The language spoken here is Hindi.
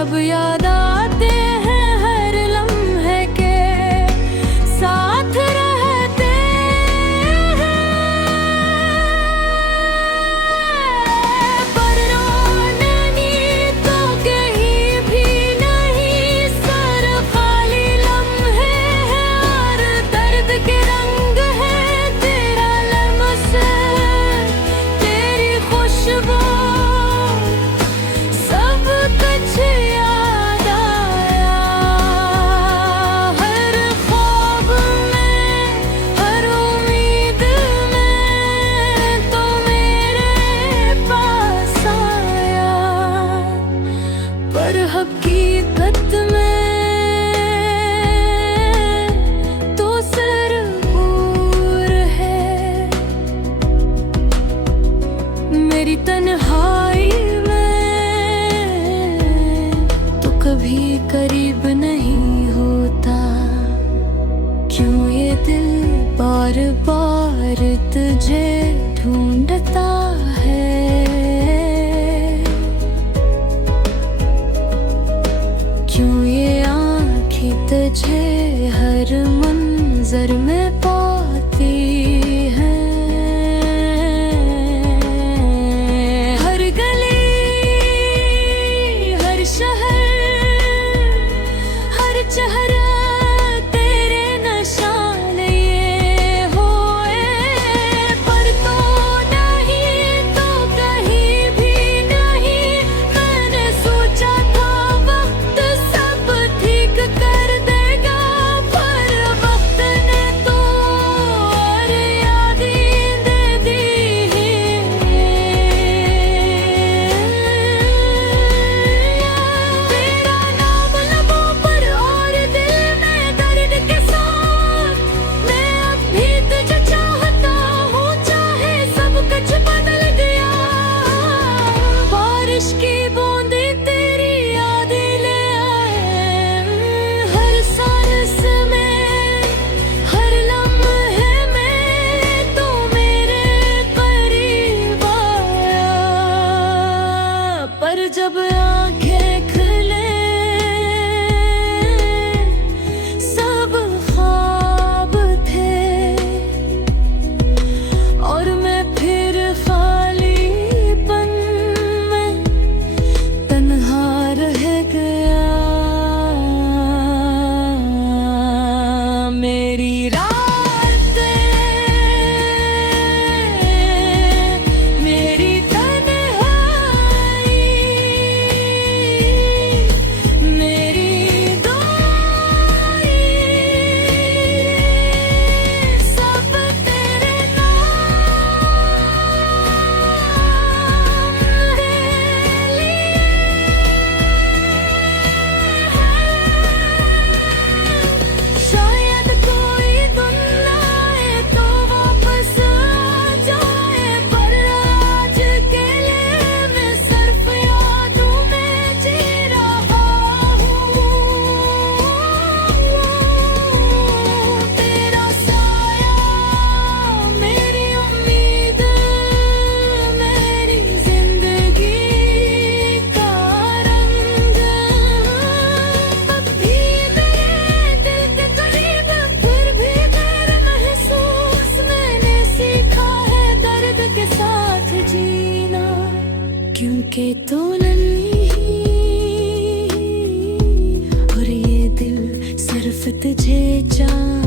अब याद आते हैं हर लम्हे के साथ रहते हैं। पर रोने तो कहीं भी नहीं, सर खाली लम्हे हैं और दर्द के रंग है तेरा लम्स, तेरी खुशबू सब कुछ याद आया। हर ख्वाब में, हर उम्मीद में तो मेरे पास आया, पर हकीकत में तो सर दूर है। मेरी तन्हाई तो कभी करीब नहीं होता, क्यों ये दिल बार बार तुझे ढूंढता है, क्यों ये आँखें तुझे हर मंजर में पाती हैं। हर गली, हर शहर, हर चेहरा तेरे निशान ये होए, पर तो नहीं तो कहीं भी नहीं। मैंने सोचा था वक्त सब ठीक कर देगा, पर वक्त ने तो और यादें दे दी। तेरा नाम लबों पर और दिल में दर्द के साथ, मैं अब भी तुझे चाहता हूँ, चाहे सब कुछ बदल गया। बारिश की बूंदे तेरी यादें ले आए, हर सांस में, हर लम्हे में तो मेरे करीब आया। पर जब आंखें खुले सब ख्वाब थे, और मैं फिर खालीपन में तन्हा रह गया। मेरी रातें, मेरी तन्हाई, मेरी दुआएं सब तेरे नाम लिए हैं। शायद कोई दिन आए तो वापस आ जाए, पर आज के लिए मैं सिर्फ यादों में जी रहा हूँ। तेरा साया मेरी उम्मीद, मेरी जिंदगी का रंग, अब भी मेरे दिल के करीब, फिर भी गैर महसूस। मैंने सीखा है दर्द के साथ जीना, क्योंकि तू नहीं और ये दिल सिर्फ तुझे जान